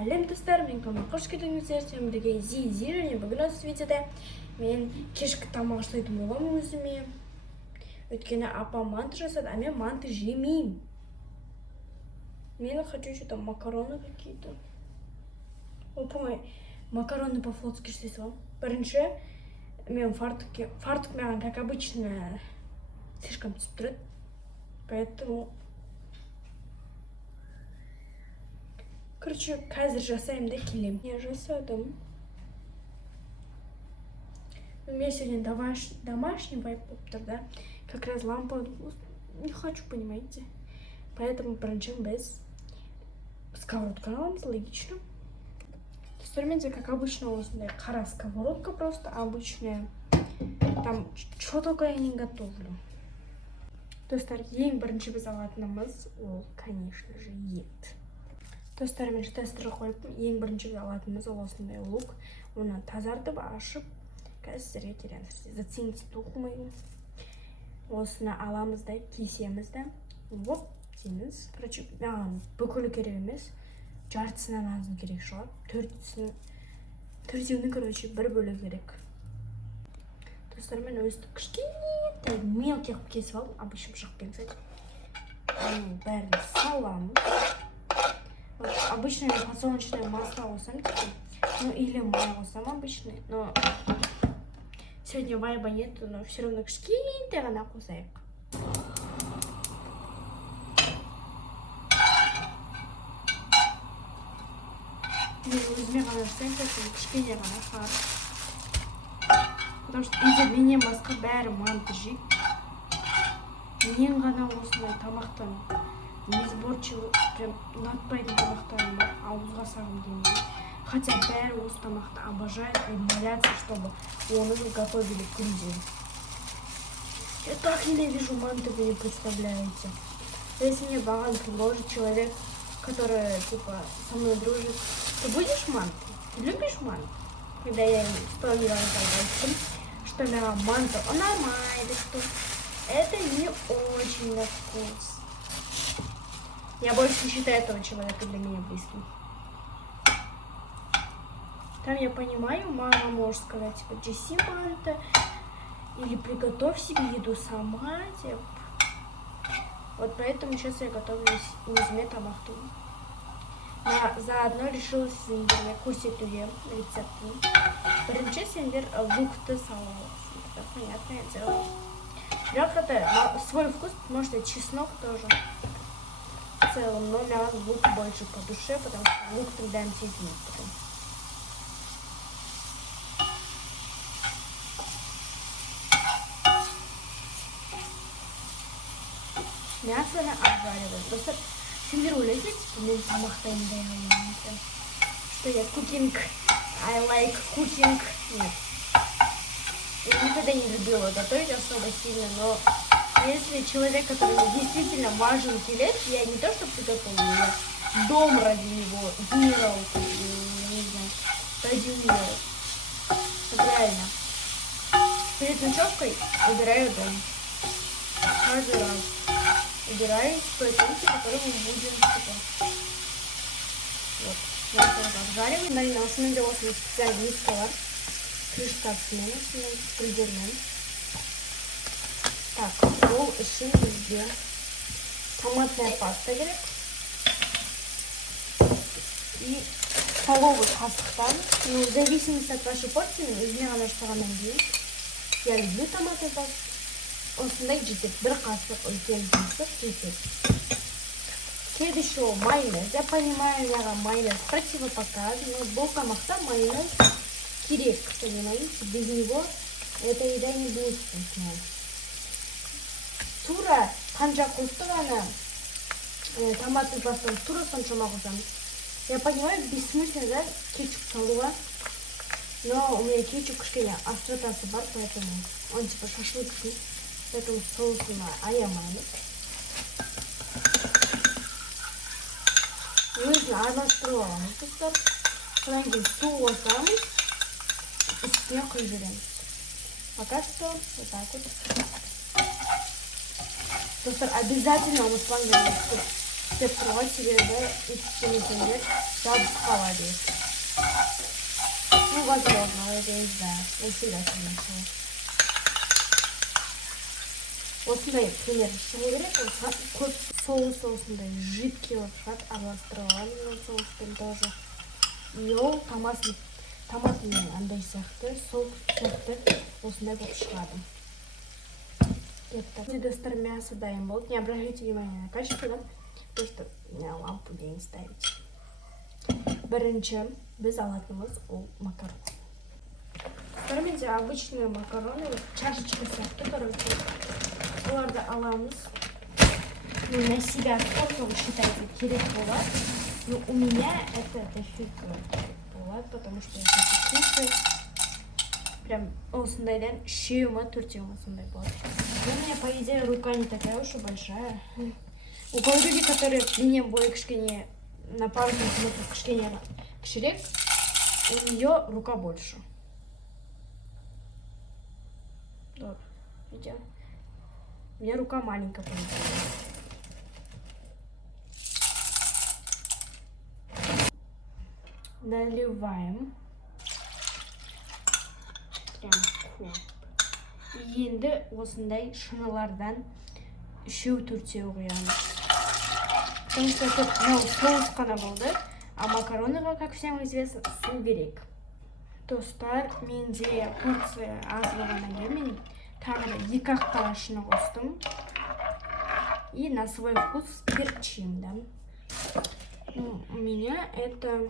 сәлем достар, мен каналыма қош келдіңіздер. Сен бірге Зи және бүгін осы видеода мен кешкі тамақ жасайтын боламын өзіме. Өйткені апам манты жасады, а мен манты жемеймін. Мен хочу что-то макароны какие-то. Опа, макароны по-флотски жасай саламын. Бірінші мен фартук маған, как обычно, слишком түсіп тұрады. Поэтому короче, қазір жасаймын да келем. Я жасадым. У меня сегодня домашний вайп болып тұр, да? Как раз лампа не хочу, понимаете? Поэтому бірінші біз сковородканы аламыз, логично. Инструменте, как обычно, осындай қара сковородка просто обычная. Там что только я не готовлю. Достар, ең бірінші біз алатынымыз ол, конечно же, ет. Достар, мен тестер қойыппын. Ең бірінші алатынымыз ол осындай лук. Оны тазартып, ашып, қазір сіздерге келемін. Зацените туху мою. Осыны аламыз да, кесеміз да. Вот, дейміз. Короче, маған бүкілі керек емес. Жартысынан азын керек шығар. Төртеуіне, короче, бір бөлі керек. Достар, мен өстіп кішкене мелкий қып кесіп алдым. Обычным шақпен, кстати. Бәрін саламын. Обычно я подсолнечное масло қосам, ну или май қосам обычный, но сегодня вайба нету, но все равно кішкене ғана қосайық. Мен өзіме ғана жасаймын, кішкене ғана қар. Потому что үйде менен басқа бәрі манты жейді. Мен ғана осындай тамақтан несборчивый, прям ұнатпайтын тамақтарым бар, ауызға сағым келмейді. Хотя бәрі осы тамақты обожают и молятся, чтобы оны готовили в Грузии. Я так ненавижу манты, вы не представляете. Если мне баган предложит человек, который типа со мной дружит, ты будешь манты? Ты любишь манты? Когда я им вспомнила что на манту, она нормально, что это не очень на вкус. Я больше не считаю этого человека для меня близким. Там я понимаю, мама может сказать, типа, джеси манта, или приготовь себе еду сама, типа. Вот поэтому сейчас я готовлюсь өзіме тамақты. Заодно решилась сендерге көрсетуге рецептін. Бірінші сендер лукты саласың. Это понятное дело. Бірақ это свой вкус, потому что чеснок тоже. В целом, но для лук больше по душе, потому что лук тогда съединит потом. Мясо на обжариваю. Просто сендер ойлайсыз, мен тамақтаймын дайындаймын. Что я cooking, I like cooking. Нет. Я никогда не любила готовить особо сильно, но если человек, который действительно важен телец, я не то что приготовлю, я дом ради него делал, я не знаю, ради него. Реально. Перед ночевкой убираю дом. Каждый раз. Убираю той тонки, которую мы будем купать. Вот. Я это обжариваю. Марина, в основном делала специальный мискалар. Крышка смена, придермен. Так, ролл ішін бізде томатная паста керек. И столовый қасықтан. Ну, в зависимости от вашей порции, өзіме ғана жасағаннан кейін. Я люблю томатную пасту. Осындай жетеді. Бір қасық үлкен қасық жетеді. Следующего майонез. Я понимаю, яға майонез противопоказан, но бұл тамақта майонез керек, понимаете? Без него эта еда не будет вкусной. Тура қанша қостық ана томатный пастаны тура соншама қосамыз. Я понимаю, бессмысленно, да, кетчуп салуға, но у меня кетчуп кішкене остротасы бар, поэтому он типа шашлычный, поэтому соусына аямаймыз. Өзін араластырып аламыз, достар. Содан кейін су қосамыз, үстіне құйып жібереміз. Пока что вот так вот. Достар, обязательно ұмытпаңыздар. істеп тұрған себебі істемесеңдер жабысып қалады. Ну, возможно, это не знаю. Я всегда согласна. Осындай пример шығу керек. Көп соус осындай жидкий болып шығады. Араластырылған соуспен тоже. И ол томатный андай сияқты, соус сияқты осындай болып шығады. Достар мясо дайын болды. Не обращайте внимание на качество, да? Просто лампу дейін ставить. Бірінші біз алатынымыз ол макарон. Менде обычные макароны, чашечка сияқты, короче. Оларды аламыз. Ну, на себя сколько вы считаете керек болады. Ну, у меня это дофиг болады, потому что я хочу кушать. Прям осындайдан үшеуі төртеуі сондай болады. У меня, по идее, рука не такая уж и большая. У подруги, которые менен бойы кішкене на пару сантиметров кішкене кішірек, у нее рука больше. Вот, видите? У меня рука маленькая, по идее. Наливаем. Прям көп. Енді осындай шынылардан үшеу-төртеу қоямыз. Потому что это соус қана болды, а макароныға, как всем известно, су керек. Достар, менде порция аз болғаннан кейін мен тағы да 2 қала шыны қостым. И на свой вкус перчим, да. Ну, у меня это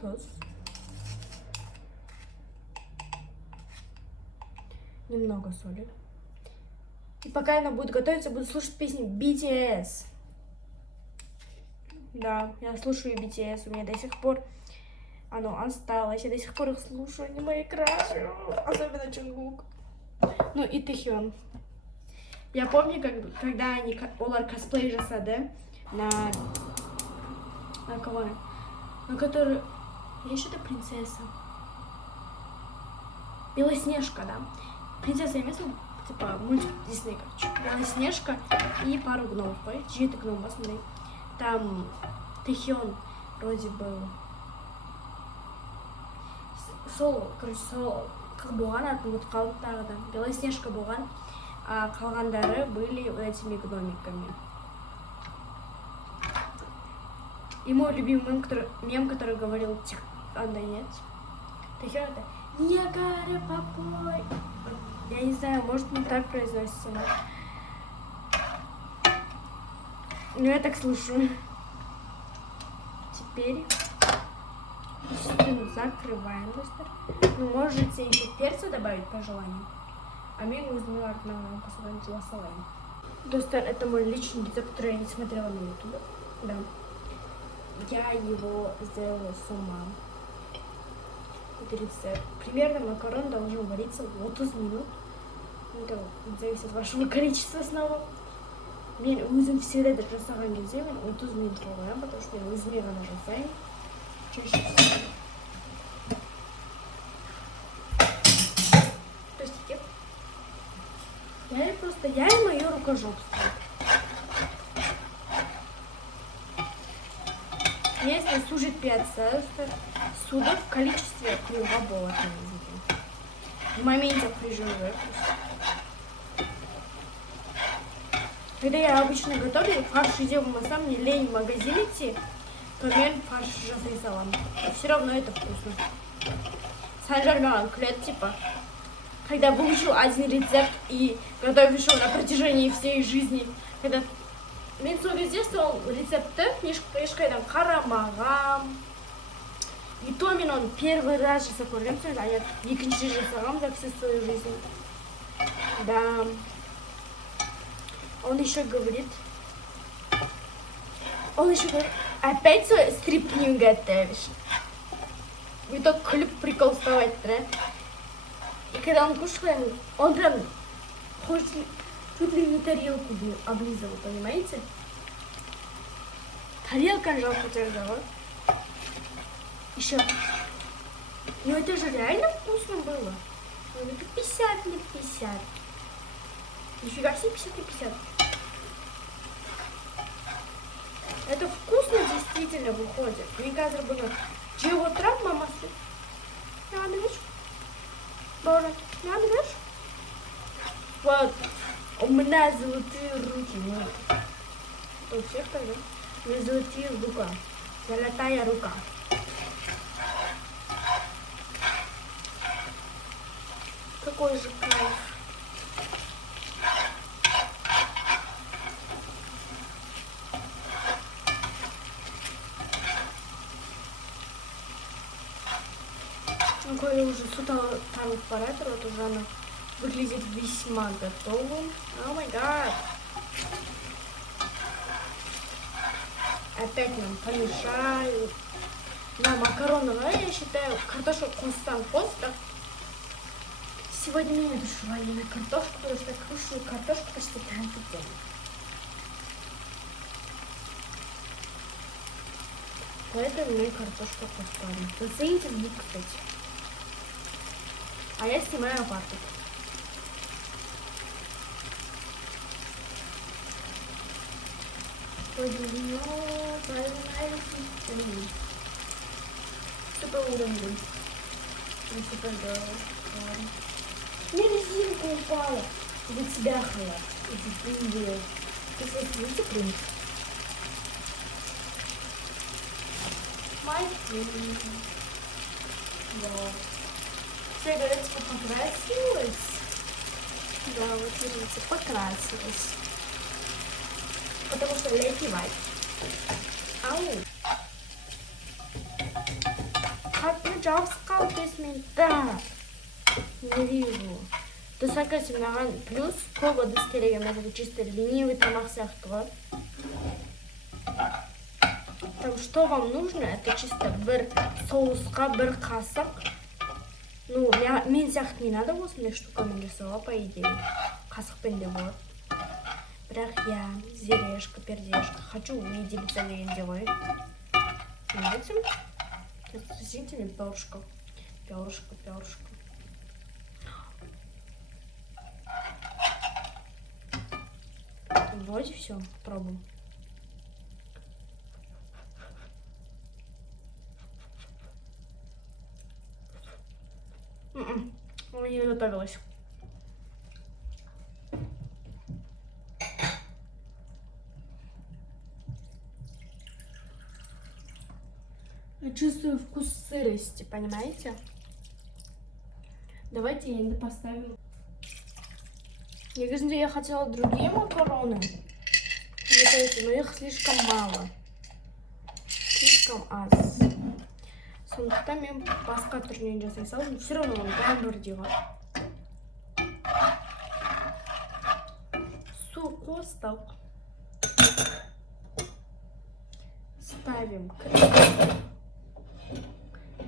туз. Немного соли. И пока она будет готовиться, буду слушать песни BTS. Да, я слушаю BTS, у меня до сих пор оно осталось. Я до сих пор их слушаю, они мои краши. Особенно Джунгук. Ну и Тэхён. Я помню, когда они олар косплей жасады на кого? На которую... Я что-то принцесса. Белоснежка, да. Принцесса емес, типа мультик Дисней, короче. Белоснежка и пару гномов, понимаете? Жеті гном басындай. Там Тэхён вроде был. Сол, короче, сол болған атын ұмытып қалып тағы да. Белоснежка болған, а қалғандары были вот этими гномиками. И мой любимый мем, который говорил, андай нет. Тэхён это Ниагара попой. Я не знаю, может не так произносится, но я так слушаю. Теперь закрываем, достар. Ну, можете еще перца добавить по желанию. А мне нужно одна посылать салат. Достар, это мой личный рецепт, который я не смотрела на ютубе. Да. Я его сделала сама. Это рецепт. Примерно макарон должен вариться 30 минут. Это зависит от вашего количества снова. Мен өзім всегда жасаған кезде мен 30 минут қоямын, потому что мен өзіме ғана жасаймын. Чаще всего. Простите. Я и мое рукожопство. Если сужить 5 судов в количестве круга бола. В моменте приживаю. Когда я обычно готовлю, фарш делаю, на самом деле лень в магазин идти, то мен фарш жасай салам. Все равно это вкусно. Санжармаган клет, типа, когда выучил один рецепт и готовишь его на протяжении всей жизни. Когда мен сол кезде сол рецепті ешқайдан қарамағам. И то мен он первый раз жасап көргенмін, а я екінші жасағам за всю свою жизнь. Да. Он еще говорит, опять стрипню готовишь. И так клюк прикол вставать, да? И когда он кушает, он прям хочет чуть ли не тарелку облизывал, понимаете? Тарелка жалко держала. Еще. Ну это же реально вкусно было. Ну это 50 на 50. Нифига себе 50 на 50. Это вкусно действительно выходит. Мне кажется, было чего трав мамасы. Надо видишь? Боже, надо видишь? Вот. У меня золотые руки. Вот. У всех тогда. У меня золотые рука. Золотая рука. Какой же кайф. Ну, коли уже сюда там параметр, вот уже она выглядит весьма готовым. О май гад. Опять нам помешают. Да, макароновая, я считаю, картошка вкусом коста. Сегодня мне не душевали на картошку, потому что я кушаю картошку почти каждый день. Поэтому мне картошка поставлена. Зацените звук, кстати. А я снимаю апартик. Супер уровень. Супер уровень. Мне резинка упала. За тебя халат. Иди, не делай. Ты видите принц? Май принц. Да. Все говорят, что покрасилась. Да, вот видите, покрасилась. Потому что летний вайп. Ау. Как мне джавскал письмен? Да. Не вижу. Досакайся маған плюс көп ыдыс керек емес. Это чисто ленивый тамақ сияқты. Там что вам нужно? Это чисто бір соусқа бір қасық. Ну, мен сияқты не надо осындай штукамен жасауға, по идее. Қасықпен де болады. Бірақ я зерешка, пердешка. Хочу выделиться везде, вы. Видите? Извините мне перышко. Перышко, перышко. Вроде все, пробуем. У меня не готовилась. Я чувствую вкус сырости, понимаете? Давайте я это поставлю. Я хотела другие макароны, вот эти, но их слишком мало. Слишком аз. Сондықтан мен басқа түрінен жасай салдым. Все равно он бәрібір ғой. Су қостық. Ставим крем.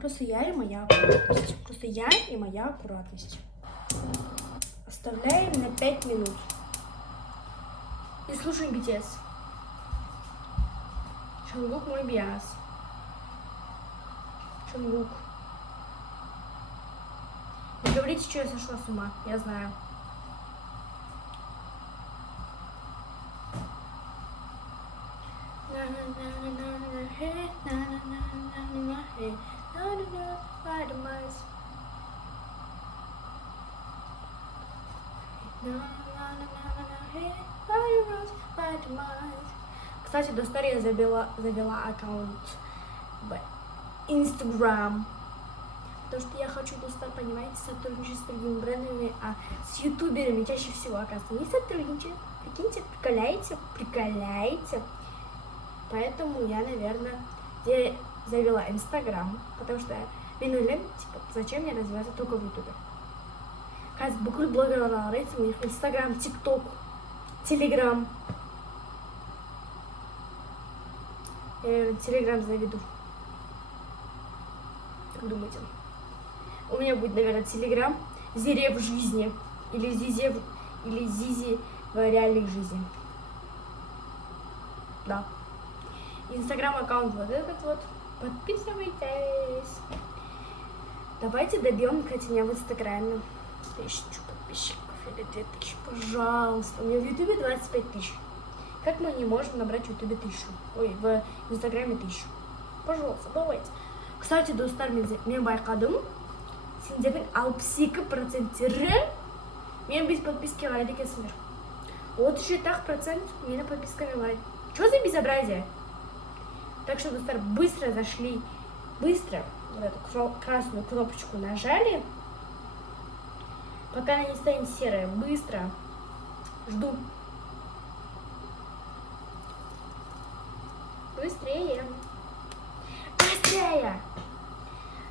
Просто я и моя аккуратность. Просто я и моя аккуратность. Оставляем на 5 минут. И слушаем BTS. Чонгук мой биас. Чонгук. Не говорите, что я сошла с ума. Я знаю. Кстати, до старой я завела аккаунт в Instagram, потому что я хочу достать, понимаете, сотрудничать с другими брендами, а с ютуберами чаще всего, оказывается, не сотрудничают. Прикиньте, приколяете. Поэтому я, наверное, завела Instagram, потому что мен ойлаймын, типа, зачем мне развиваться только в ютубе. Қазір бүкіл блогерлар айтсын, у них Instagram, TikTok, Telegram. Я Telegram заведу. Как думаете? У меня будет, наверное, Telegram Зире в жизни. Или Зизи в реальной жизни. Да. Инстаграм аккаунт вот этот вот. Подписывайтесь. Давайте добьем, кстати, меня в Инстаграме 1000 подписчиков или 2000, пожалуйста. У меня в Ютубе 25 тысяч. Как мы не можем набрать в Ютубе 1000? Ой, в Инстаграме 1000. Пожалуйста, давайте. Кстати, достар, мен байқадым. Сендердің 62%-ері мен без подписки қарайды екенсіңдер. 37% мені подписками қарайды. Что за безобразие? Так что, достар, быстро зашли, быстро вот эту красную кнопочку нажали. Пока она не станет серая, быстро. Жду. Быстрее. Быстрее!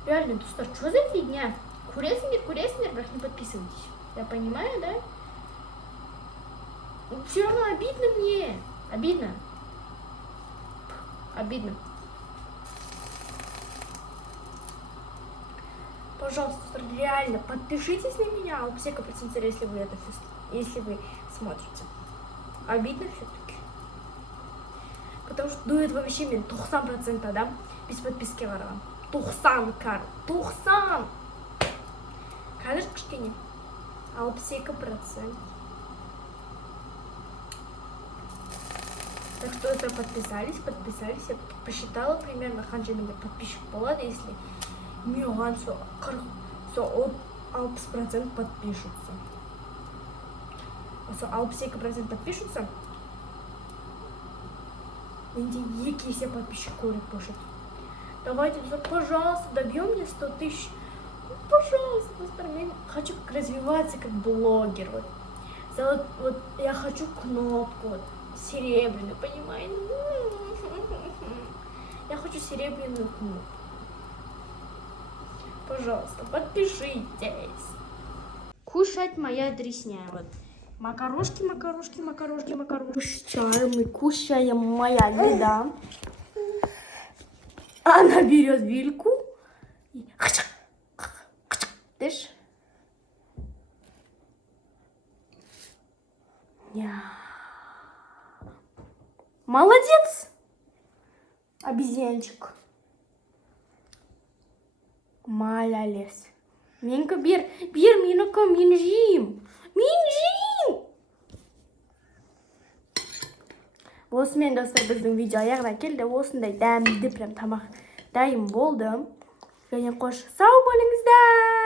Реально, достар, что за фигня? Куресмер, бірақ не подписывайтесь. Я понимаю, да? Но все равно обидно мне. Обидно. Обидно. Пожалуйста, реально, подпишитесь на меня, Алпсека процентер, если вы смотрите. Обидно все-таки. Потому что дует вообще мен 90% адам без подписки қараған. 90. Қазір кішкене 62%. Так что это подписались. Я посчитала примерно қанша менде подписчик болады, если маған сол 60% подпишутся. Сол 62% подпишутся. Менде 2 есе подписчик көріп пошет. Давайте, пожалуйста, добьем мне 100 000. Ну, пожалуйста, я хочу развиваться как блогер. Вот я хочу кнопку вот, серебряную, понимаете? Я хочу серебряную кнопку. Пожалуйста, подпишитесь. Кушать моя дресня. Вот. Макарошки. Кушаем моя еда. Она берет вильку и... Дышь? Молодец! Обезьянчик. Молодец. Менька бер менікі мен жеймін. Осымен достар, біздің видео аяғына келді. Осындай дәмді прям тамақ дайын болды. Және қош сау болыңыздар.